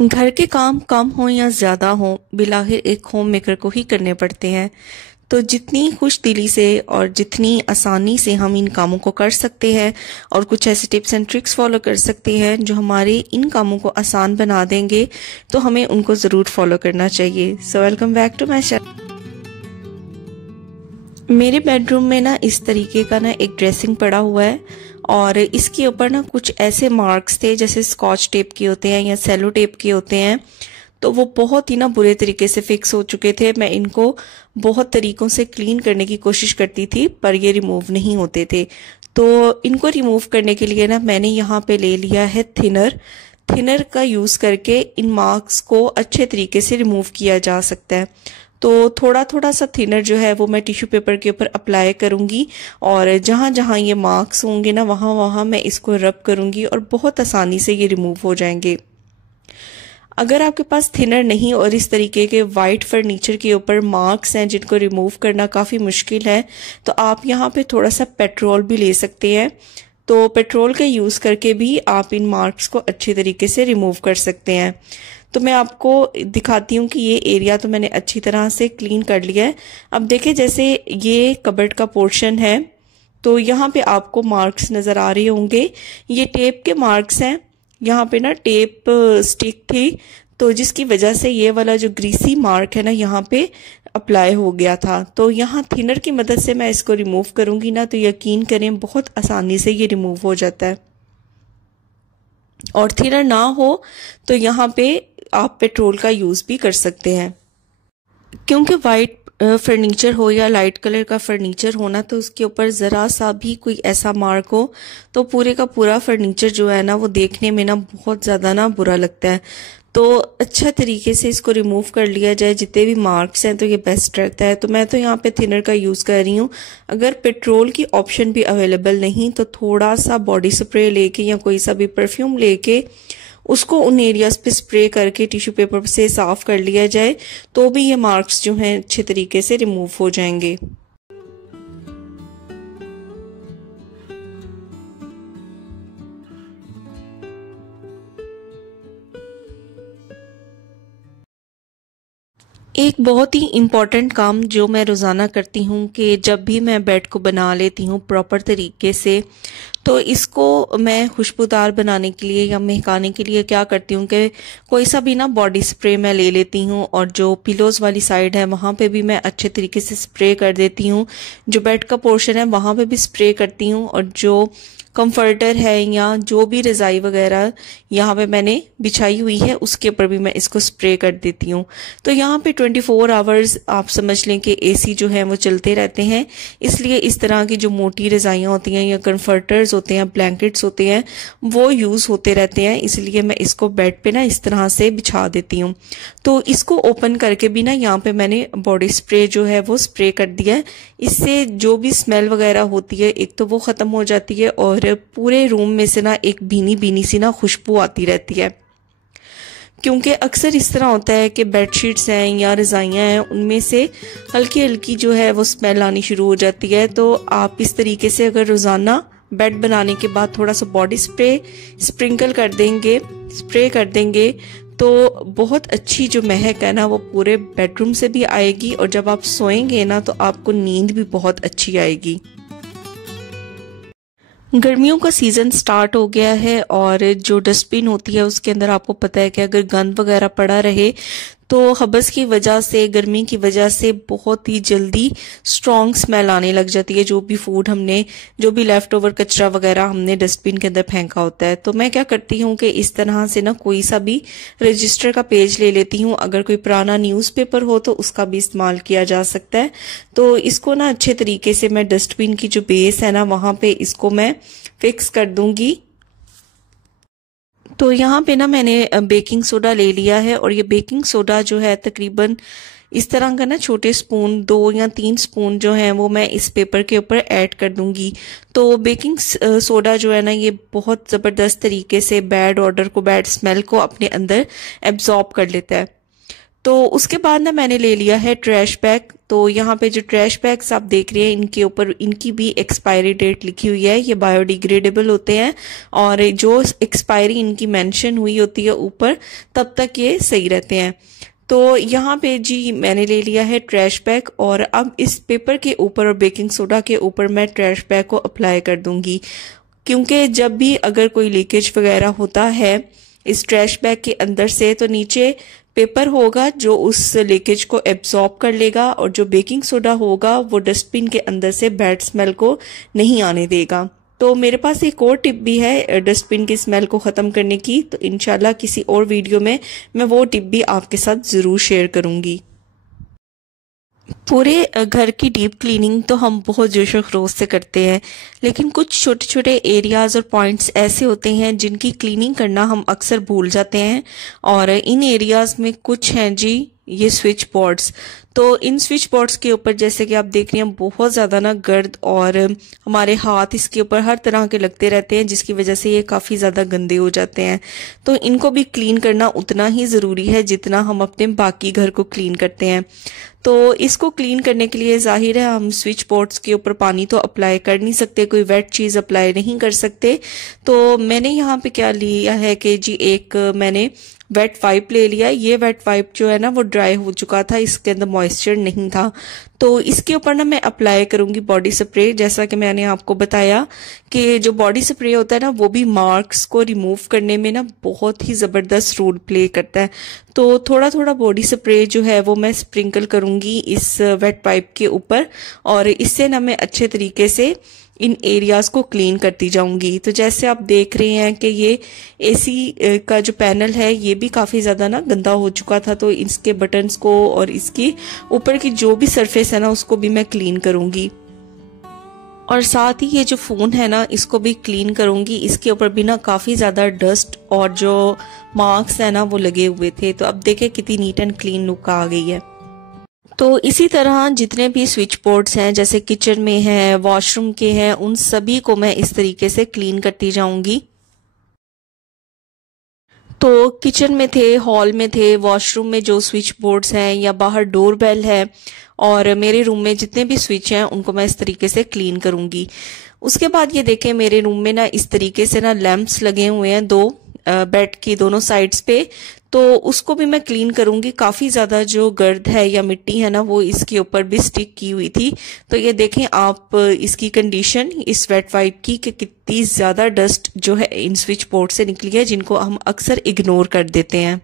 घर के काम कम हो या ज़्यादा हो, बिलाखिर एक होम मेकर को ही करने पड़ते हैं। तो जितनी खुश दिली से और जितनी आसानी से हम इन कामों को कर सकते हैं और कुछ ऐसे टिप्स एंड ट्रिक्स फॉलो कर सकते हैं जो हमारे इन कामों को आसान बना देंगे, तो हमें उनको ज़रूर फॉलो करना चाहिए। So welcome back to my channel. मेरे बेडरूम में ना इस तरीके का ना एक ड्रेसिंग पड़ा हुआ है और इसके ऊपर ना कुछ ऐसे मार्क्स थे जैसे स्कॉच टेप के होते हैं या सेलो टेप के होते हैं। तो वो बहुत ही ना बुरे तरीके से फिक्स हो चुके थे। मैं इनको बहुत तरीकों से क्लीन करने की कोशिश करती थी पर ये रिमूव नहीं होते थे। तो इनको रिमूव करने के लिए ना मैंने यहाँ पे ले लिया है थिनर का यूज़ करके इन मार्क्स को अच्छे तरीके से रिमूव किया जा सकता है। तो थोड़ा थोड़ा सा थिनर जो है वो मैं टिश्यू पेपर के ऊपर अप्लाई करूंगी और जहां जहां ये मार्क्स होंगे ना वहां वहां मैं इसको रब करूंगी और बहुत आसानी से ये रिमूव हो जाएंगे। अगर आपके पास थिनर नहीं और इस तरीके के वाइट फर्नीचर के ऊपर मार्क्स हैं जिनको रिमूव करना काफ़ी मुश्किल है, तो आप यहाँ पे थोड़ा सा पेट्रोल भी ले सकते हैं। तो पेट्रोल का यूज़ करके भी आप इन मार्क्स को अच्छी तरीके से रिमूव कर सकते हैं। तो मैं आपको दिखाती हूँ कि ये एरिया तो मैंने अच्छी तरह से क्लीन कर लिया है। अब देखिए जैसे ये कबर्ड का पोर्शन है तो यहाँ पे आपको मार्क्स नज़र आ रहे होंगे। ये टेप के मार्क्स हैं। यहाँ पे ना टेप स्टिक थी तो जिसकी वजह से ये वाला जो ग्रीसी मार्क है ना यहाँ पे अप्लाई हो गया था। तो यहाँ थिनर की मदद से मैं इसको रिमूव करूँगी ना तो यकीन करें बहुत आसानी से ये रिमूव हो जाता है। और थिनर ना हो तो यहाँ पे आप पेट्रोल का यूज़ भी कर सकते हैं। क्योंकि वाइट फर्नीचर हो या लाइट कलर का फर्नीचर हो ना तो उसके ऊपर ज़रा सा भी कोई ऐसा मार्क हो तो पूरे का पूरा फर्नीचर जो है ना वो देखने में ना बहुत ज़्यादा ना बुरा लगता है। तो अच्छा तरीके से इसको रिमूव कर लिया जाए जितने भी मार्क्स हैं तो ये बेस्ट रहता है। तो मैं तो यहाँ पे थिनर का यूज़ कर रही हूँ। अगर पेट्रोल की ऑप्शन भी अवेलेबल नहीं तो थोड़ा सा बॉडी स्प्रे लेके या कोई सा भी परफ्यूम लेके उसको उन एरियाज पे स्प्रे करके टिश्यू पेपर से साफ कर लिया जाए तो भी ये मार्क्स जो हैं अच्छे तरीके से रिमूव हो जाएंगे। एक बहुत ही इम्पॉर्टेंट काम जो मैं रोज़ाना करती हूँ कि जब भी मैं बेड को बना लेती हूँ प्रॉपर तरीके से तो इसको मैं खुशबूदार बनाने के लिए या महकाने के लिए क्या करती हूँ कि कोई सा भी ना बॉडी स्प्रे मैं ले लेती हूँ और जो पिलोज़ वाली साइड है वहाँ पे भी मैं अच्छे तरीके से स्प्रे कर देती हूँ। जो बेड का पोर्शन है वहाँ पे भी स्प्रे करती हूँ और जो कंफर्टर है या जो भी रज़ाई वगैरह यहाँ पे मैंने बिछाई हुई है उसके ऊपर भी मैं इसको स्प्रे कर देती हूँ। तो यहाँ पे 24 आवर्स आप समझ लें कि एसी जो है वो चलते रहते हैं, इसलिए इस तरह की जो मोटी रज़ाइयाँ होती हैं या कंफर्टर्स होते हैं, ब्लैंकेट्स होते हैं, वो यूज़ होते रहते हैं। इसलिए मैं इसको बेड पे ना इस तरह से बिछा देती हूँ। तो इसको ओपन करके भी ना यहाँ पे मैंने बॉडी स्प्रे जो है वो स्प्रे कर दिया है। इससे जो भी स्मेल वगैरह होती है एक तो वो ख़त्म हो जाती है और पूरे रूम में से ना एक भीनी भीनी सी ना खुशबू आती रहती है। क्योंकि अक्सर इस तरह होता है कि बेडशीट्स हैं या रज़ाइयाँ हैं उनमें से हल्की हल्की जो है वो स्मेल आनी शुरू हो जाती है। तो आप इस तरीके से अगर रोज़ाना बेड बनाने के बाद थोड़ा सा बॉडी स्प्रे स्प्रे कर देंगे तो बहुत अच्छी जो महक है ना वो पूरे बेडरूम से भी आएगी और जब आप सोएंगे ना तो आपको नींद भी बहुत अच्छी आएगी। गर्मियों का सीज़न स्टार्ट हो गया है और जो डस्टबिन होती है उसके अंदर आपको पता है कि अगर गंद वगैरह पड़ा रहे तो हबस की वजह से, गर्मी की वजह से बहुत ही जल्दी स्ट्रॉन्ग स्मेल आने लग जाती है। जो भी फूड हमने, जो भी लेफ्ट ओवर कचरा वगैरह हमने डस्टबिन के अंदर फेंका होता है। तो मैं क्या करती हूँ कि इस तरह से ना कोई सा भी रजिस्टर का पेज ले लेती हूँ। अगर कोई पुराना न्यूज़पेपर हो तो उसका भी इस्तेमाल किया जा सकता है। तो इसको ना अच्छे तरीके से मैं डस्टबिन की जो बेस है ना वहाँ पे इसको मैं फिक्स कर दूंगी। तो यहाँ पे ना मैंने बेकिंग सोडा ले लिया है और ये बेकिंग सोडा जो है तकरीबन इस तरह का ना छोटे स्पून 2 या 3 स्पून जो है वो मैं इस पेपर के ऊपर ऐड कर दूंगी। तो बेकिंग सोडा जो है ना ये बहुत ज़बरदस्त तरीके से बैड ऑडर को, बैड स्मेल को अपने अंदर एब्जॉर्ब कर लेता है। तो उसके बाद ना मैंने ले लिया है ट्रैश बैग तो यहाँ पे जो ट्रैश बैग्स आप देख रहे हैं इनके ऊपर इनकी भी एक्सपायरी डेट लिखी हुई है। ये बायोडिग्रेडेबल होते हैं और जो एक्सपायरी इनकी मेंशन हुई होती है ऊपर तब तक ये सही रहते हैं। तो यहाँ पे जी मैंने ले लिया है ट्रैश बैग और अब इस पेपर के ऊपर और बेकिंग सोडा के ऊपर मैं ट्रैश बैग को अप्लाई कर दूंगी, क्योंकि जब भी अगर कोई लीकेज वगैरह होता है इस ट्रैश बैग के अंदर से तो नीचे पेपर होगा जो उस लीकेज को एब्जॉर्ब कर लेगा और जो बेकिंग सोडा होगा वो डस्टबिन के अंदर से बैड स्मेल को नहीं आने देगा। तो मेरे पास एक और टिप भी है डस्टबिन की स्मेल को ख़त्म करने की, तो इंशाल्लाह किसी और वीडियो में मैं वो टिप भी आपके साथ ज़रूर शेयर करूँगी। पूरे घर की डीप क्लीनिंग तो हम बहुत जोश और खरोश से करते हैं, लेकिन कुछ छोटे छोटे एरियाज और पॉइंट्स ऐसे होते हैं जिनकी क्लीनिंग करना हम अक्सर भूल जाते हैं। और इन एरियाज में कुछ हैं जी ये स्विच बोर्ड्स। तो इन स्विच बोर्ड्स के ऊपर जैसे कि आप देख रहे हैं बहुत ज़्यादा ना गर्द और हमारे हाथ इसके ऊपर हर तरह के लगते रहते हैं, जिसकी वजह से ये काफ़ी ज़्यादा गंदे हो जाते हैं। तो इनको भी क्लीन करना उतना ही ज़रूरी है जितना हम अपने बाकी घर को क्लीन करते हैं। तो इसको क्लीन करने के लिए जाहिर है हम स्विच बोर्ड्स के ऊपर पानी तो अप्लाई कर नहीं सकते, कोई वेट चीज़ अप्लाई नहीं कर सकते। तो मैंने यहाँ पे क्या लिया है कि जी एक मैंने वेट वाइप ले लिया। ये वेट वाइप जो है ना वो ड्राई हो चुका था, इसके अंदर मॉइस्चर नहीं था। तो इसके ऊपर ना मैं अप्लाई करूंगी बॉडी स्प्रे। जैसा कि मैंने आपको बताया कि जो बॉडी स्प्रे होता है ना वो भी मार्क्स को रिमूव करने में ना बहुत ही ज़बरदस्त रोल प्ले करता है। तो थोड़ा थोड़ा बॉडी स्प्रे जो है वो मैं स्प्रिंकल करूंगी इस वेट वाइप के ऊपर और इससे ना मैं अच्छे तरीके से इन एरियाज को क्लीन करती जाऊंगी। तो जैसे आप देख रहे हैं कि ये एसी का जो पैनल है ये भी काफ़ी ज़्यादा ना गंदा हो चुका था, तो इसके बटन्स को और इसकी ऊपर की जो भी सरफेस है ना उसको भी मैं क्लीन करूंगी। और साथ ही ये जो फ़ोन है ना इसको भी क्लीन करूंगी। इसके ऊपर भी ना काफ़ी ज़्यादा डस्ट और जो मार्क्स है ना वो लगे हुए थे। तो अब देखें कितनी नीट एंड क्लीन लुक आ गई है। तो इसी तरह जितने भी स्विच बोर्ड्स हैं जैसे किचन में हैं, वॉशरूम के हैं, उन सभी को मैं इस तरीके से क्लीन करती जाऊंगी। तो किचन में थे, हॉल में थे, वॉशरूम में जो स्विच बोर्ड्स हैं या बाहर डोरबेल है और मेरे रूम में जितने भी स्विच हैं उनको मैं इस तरीके से क्लीन करूंगी। उसके बाद ये देखें मेरे रूम में ना इस तरीके से ना लैंप्स लगे हुए हैं दो बेड की दोनों साइड्स पे, तो उसको भी मैं क्लीन करूंगी। काफ़ी ज़्यादा जो गर्द है या मिट्टी है ना वो इसके ऊपर भी स्टिक की हुई थी। तो ये देखें आप इसकी कंडीशन इस वेट वाइप की कि कितनी ज़्यादा डस्ट जो है इन स्विच बोर्ड से निकली है, जिनको हम अक्सर इग्नोर कर देते हैं।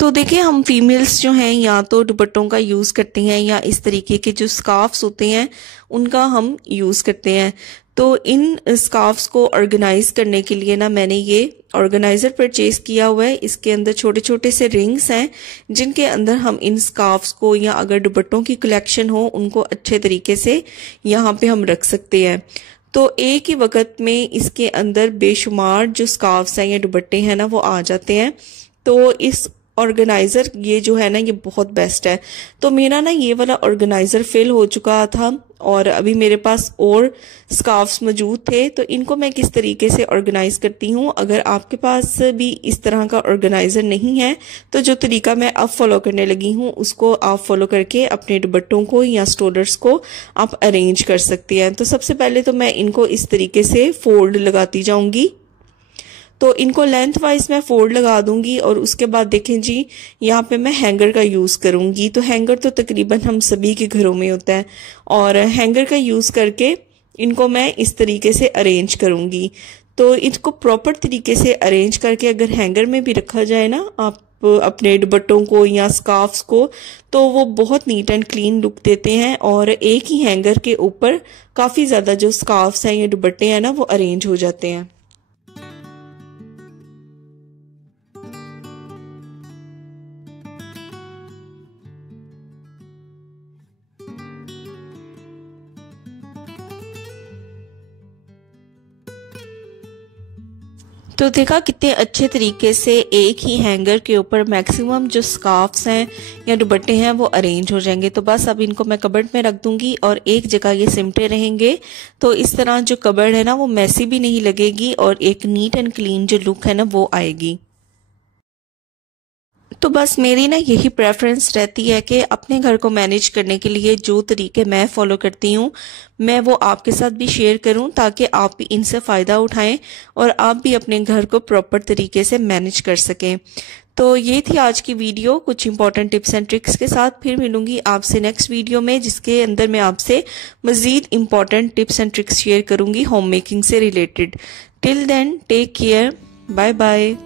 तो देखिए हम फीमेल्स जो हैं या तो दुपट्टों का यूज़ करते हैं या इस तरीके के जो स्कार्फ्स होते हैं उनका हम यूज़ करते हैं। तो इन स्कार्फ्स को ऑर्गेनाइज करने के लिए ना मैंने ये ऑर्गेनाइजर परचेज किया हुआ है। इसके अंदर छोटे छोटे से रिंग्स हैं जिनके अंदर हम इन स्कार्फ्स को या अगर दुपट्टों की कलेक्शन हो उनको अच्छे तरीके से यहाँ पे हम रख सकते हैं। तो एक ही वक्त में इसके अंदर बेशुमार जो स्कार्फ्स हैं या दुपट्टे हैं ना वो आ जाते हैं। तो इस ऑर्गेनाइज़र ये जो है ना ये बहुत बेस्ट है। तो मेरा ना ये वाला ऑर्गेनाइज़र फिल हो चुका था और अभी मेरे पास और स्कार्फ्स मौजूद थे। तो इनको मैं किस तरीके से ऑर्गेनाइज करती हूँ, अगर आपके पास भी इस तरह का ऑर्गेनाइज़र नहीं है तो जो तरीका मैं अब फॉलो करने लगी हूँ उसको आप फॉलो करके अपने दुपट्टों को या स्टोलर्स को आप अरेंज कर सकती हैं। तो सबसे पहले तो मैं इनको इस तरीके से फोल्ड लगाती जाऊँगी। तो इनको लेंथ वाइज मैं फोल्ड लगा दूंगी और उसके बाद देखें जी यहाँ पे मैं हैंगर का यूज़ करूंगी। तो हैंगर तो तकरीबन हम सभी के घरों में होता है और हैंगर का यूज़ करके इनको मैं इस तरीके से अरेंज करूंगी। तो इनको प्रॉपर तरीके से अरेंज करके अगर हैंगर में भी रखा जाए ना आप अपने दुपट्टों को या स्कार्फ्स को, तो वो बहुत नीट एंड क्लीन लुक देते हैं और एक ही हैंगर के ऊपर काफ़ी ज़्यादा जो स्कार्फ्स हैं या दुपट्टे हैं ना वो अरेंज हो जाते हैं। तो देखा कितने अच्छे तरीके से एक ही हैंगर के ऊपर मैक्सिमम जो स्कार्फ्स हैं या दुपट्टे हैं वो अरेंज हो जाएंगे। तो बस अब इनको मैं कबर्ड में रख दूंगी और एक जगह ये सिमटे रहेंगे। तो इस तरह जो कबर्ड है ना वो मैसी भी नहीं लगेगी और एक नीट एंड क्लीन जो लुक है ना वो आएगी। तो बस मेरी ना यही प्रेफरेंस रहती है कि अपने घर को मैनेज करने के लिए जो तरीके मैं फॉलो करती हूँ मैं वो आपके साथ भी शेयर करूँ, ताकि आप भी इनसे फ़ायदा उठाएं और आप भी अपने घर को प्रॉपर तरीके से मैनेज कर सकें। तो ये थी आज की वीडियो कुछ इंपॉर्टेंट टिप्स एंड ट्रिक्स के साथ। फिर मिलूंगी आपसे नेक्स्ट वीडियो में, जिसके अंदर मैं आपसे मज़ीद important tips and tricks share करूंगी होम मेकिंग से रिलेटेड। Till then take care, bye bye.